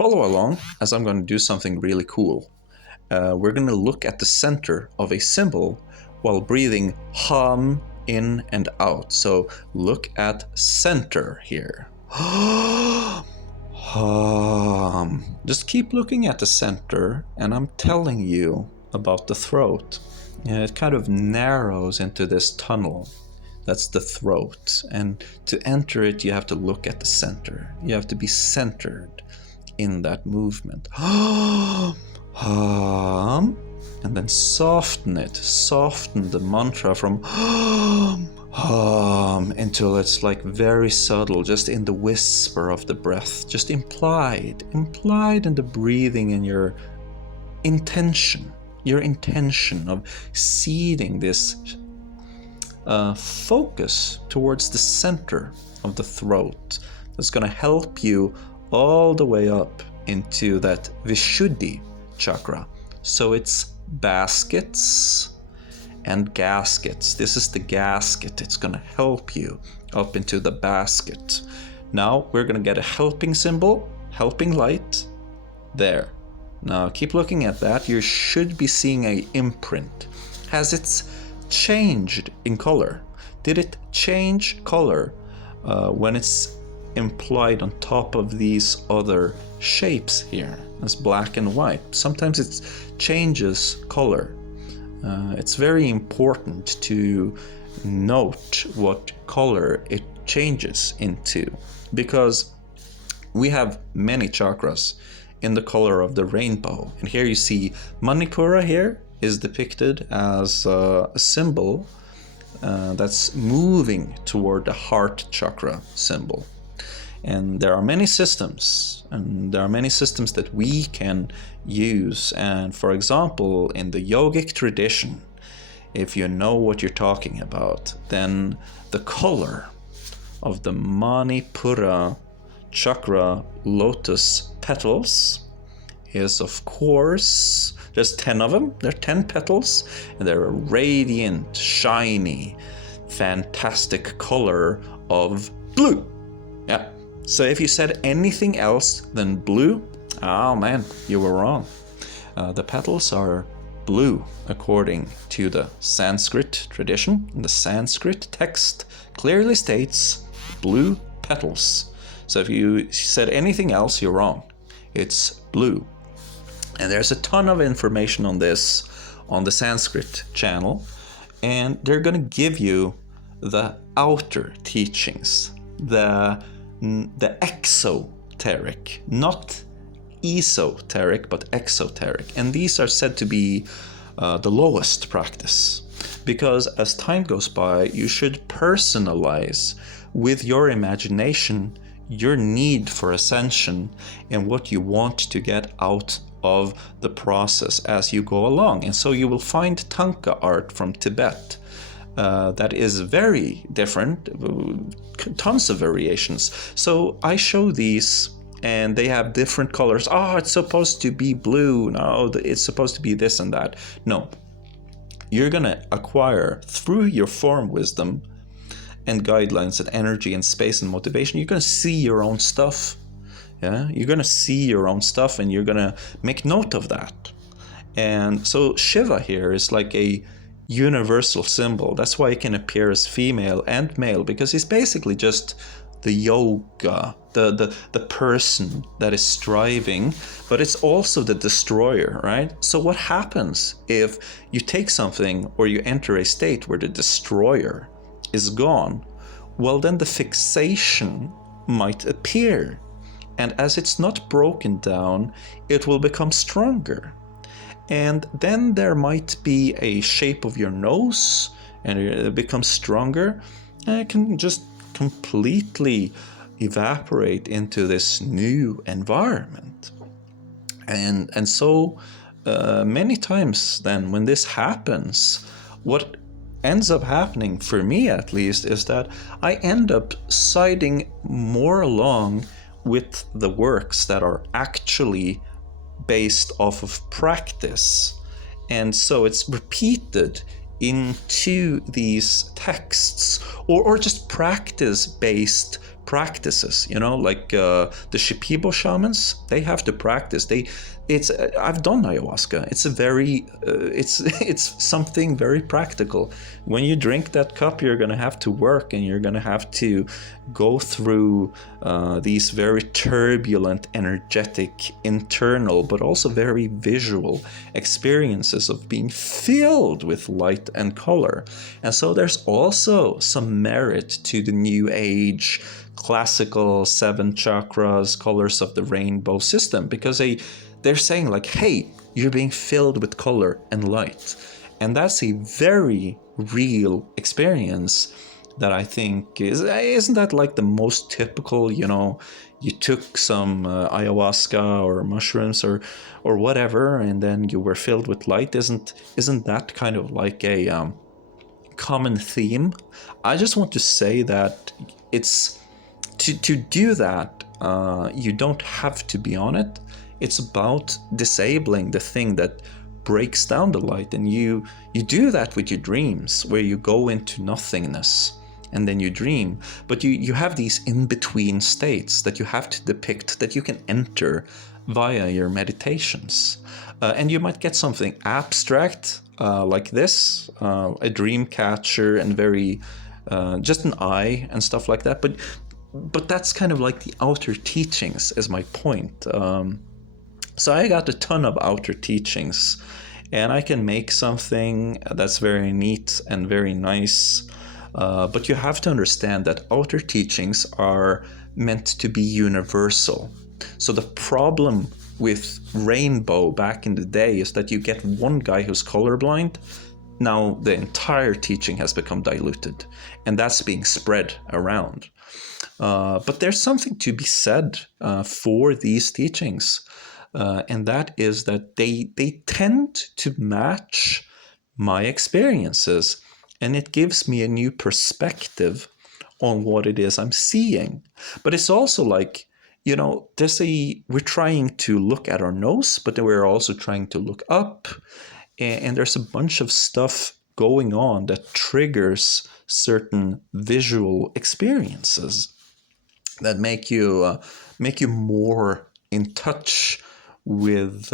follow along as I'm going to do something really cool. We're going to look at the center of a symbol while breathing hum in and out. So look at center here. Hum. Just keep looking at the center, and I'm telling you about the throat. It kind of narrows into this tunnel. That's the throat. And to enter it, you have to look at the center. You have to be centered in that movement. Hum. And then soften it. Soften the mantra from hum until it's like very subtle, just in the whisper of the breath, just implied in the breathing and your intention of seeding this focus towards the center of the throat. That's going to help you all the way up into that Vishuddhi chakra. So it's baskets and gaskets. This is the gasket. It's going to help you up into the basket. Now we're going to get a helping symbol, helping light, there. Now keep looking at that. You should be seeing an imprint. Has it changed in color? Did it change color when it's implied on top of these other shapes here? It's black and white. Sometimes it changes color. It's very important to note what color it changes into, because we have many chakras in the color of the rainbow. And here you see Manipura here is depicted as a symbol that's moving toward the heart chakra symbol. And there are many systems, that we can use. And for example, in the yogic tradition, if you know what you're talking about, then the color of the Manipura chakra lotus petals is, of course, there's 10 of them. There are 10 petals, and they're a radiant, shiny, fantastic color of blue. Yeah. So if you said anything else than blue, oh man, you were wrong. The petals are blue according to the Sanskrit tradition. And the Sanskrit text clearly states blue petals. So if you said anything else, you're wrong. It's blue. And there's a ton of information on this on the Sanskrit channel. And they're going to give you the outer teachings, the exoteric, not esoteric, but exoteric. And these are said to be the lowest practice, because as time goes by, you should personalize with your imagination your need for ascension and what you want to get out of the process as you go along. And so you will find Tanka art from Tibet that is very different, tons of variations. So I show these and they have different colors. Oh, it's supposed to be blue. No, it's supposed to be this and that. No, you're gonna acquire through your form wisdom and guidelines and energy and space and motivation. You're gonna see your own stuff. Yeah, you're gonna see your own stuff and you're gonna make note of that. And so Shiva here is like a universal symbol. That's why he can appear as female and male, because he's basically just the yoga, the person that is striving, but it's also the destroyer, right? So what happens if you take something or you enter a state where the destroyer is gone? Well, then the fixation might appear. And as it's not broken down, it will become stronger. And then there might be a shape of your nose, and it becomes stronger, and it can just completely evaporate into this new environment. And so many times then when this happens, what ends up happening, for me at least, is that I end up siding more along with the works that are actually based off of practice. And so it's repeated into these texts, or just practice-based practices, you know, like the Shipibo shamans, they have to practice. I've done ayahuasca. It's a very, it's something very practical. When you drink that cup, you're gonna have to work, and you're gonna have to go through these very turbulent, energetic, internal, but also very visual experiences of being filled with light and color. And so there's also some merit to the New Age classical 7 chakras, colors of the rainbow system, because they're saying like, hey, you're being filled with color and light. And that's a very real experience that I think isn't that like the most typical, you know, you took some ayahuasca or mushrooms or whatever, and then you were filled with light. Isn't that kind of like a common theme? I just want to say that it's to do that, you don't have to be on it. It's about disabling the thing that breaks down the light, and you do that with your dreams, where you go into nothingness and then you dream. But you have these in-between states that you have to depict, that you can enter via your meditations. And you might get something abstract like this, a dream catcher, and very just an eye and stuff like that. But that's kind of like the outer teachings, is my point. So I got a ton of outer teachings, and I can make something that's very neat and very nice. But you have to understand that outer teachings are meant to be universal. So the problem with rainbow back in the day is that you get one guy who's colorblind. Now the entire teaching has become diluted, and that's being spread around. But there's something to be said for these teachings, and that is that they tend to match my experiences, and it gives me a new perspective on what it is I'm seeing. But it's also like, you know, we're trying to look at our nose, but then we're also trying to look up, and there's a bunch of stuff going on that triggers certain visual experiences that make you more in touch with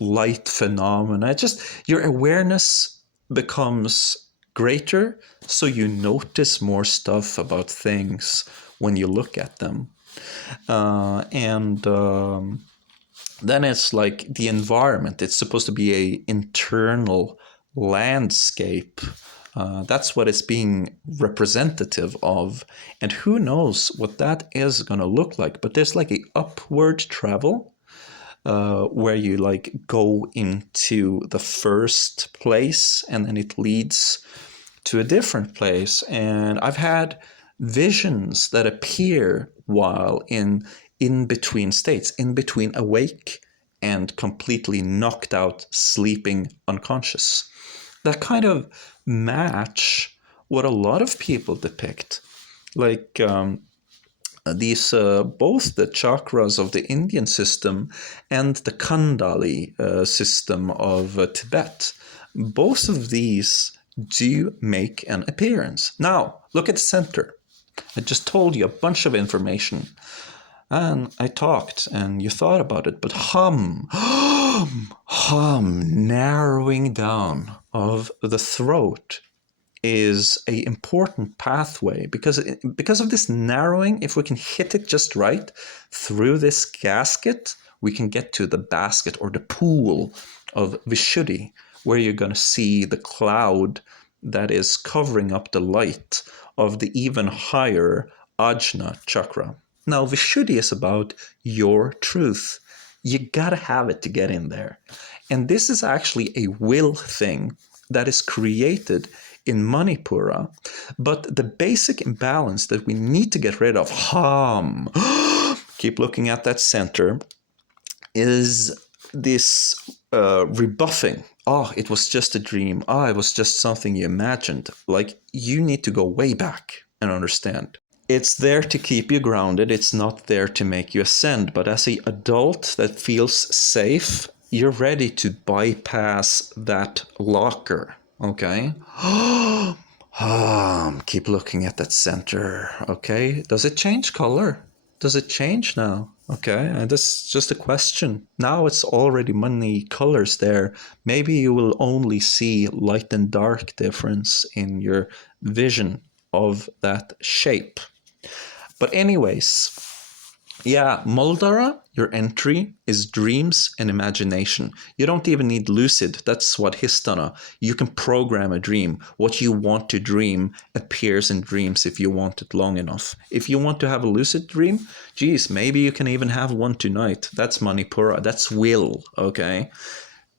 light phenomena. Just your awareness becomes greater, so you notice more stuff about things when you look at them. And then it's like the environment. It's supposed to be a internal landscape. That's what it's being representative of. And who knows what that is going to look like. But there's like a upward travel where you like go into the first place, and then it leads to a different place. And I've had visions that appear while in between states, in between awake and completely knocked out, sleeping, unconscious, that kind of match what a lot of people depict. Like these, both the chakras of the Indian system and the Kundali system of Tibet, both of these do make an appearance. Now, look at the center. I just told you a bunch of information, and I talked, and you thought about it, but narrowing down of the throat is a important pathway, because of this narrowing. If we can hit it just right through this gasket, we can get to the basket or the pool of Vishuddhi, where you're going to see the cloud that is covering up the light of the even higher Ajna chakra. Now, Vishuddhi is about your truth. You gotta have it to get in there. And this is actually a will thing that is created in Manipura. But the basic imbalance that we need to get rid of, keep looking at that center, is this rebuffing. Oh, it was just a dream. Oh, it was just something you imagined. Like, you need to go way back and understand. It's there to keep you grounded. It's not there to make you ascend. But as an adult that feels safe, you're ready to bypass that locker. Okay? Keep looking at that center. Okay. Does it change color? Does it change now? Okay. And this is just a question. Now it's already many colors there. Maybe you will only see light and dark difference in your vision of that shape. But anyways, yeah, Muldara, your entry is dreams and imagination. You don't even need lucid. That's what Histana. You can program a dream. What you want to dream appears in dreams if you want it long enough. If you want to have a lucid dream, geez, maybe you can even have one tonight. That's Manipura. That's will, okay?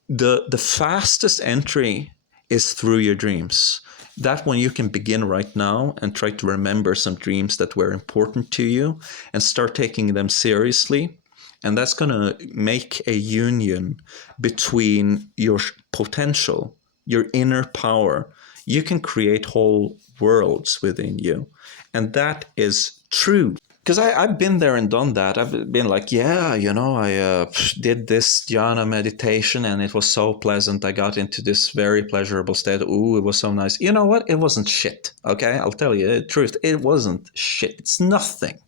The fastest entry is through your dreams. That one you can begin right now and try to remember some dreams that were important to you and start taking them seriously. And that's going to make a union between your potential, your inner power. You can create whole worlds within you. And that is true. Because I've been there and done that. I've been like, yeah, I did this dhyana meditation and it was so pleasant. I got into this very pleasurable state. Ooh, it was so nice. You know what? It wasn't shit. Okay, I'll tell you the truth. It wasn't shit. It's nothing.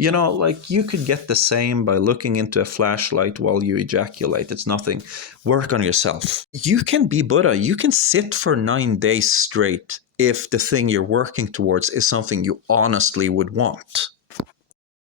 Like you could get the same by looking into a flashlight while you ejaculate. It's nothing. Work on yourself. You can be Buddha. You can sit for 9 days straight if the thing you're working towards is something you honestly would want.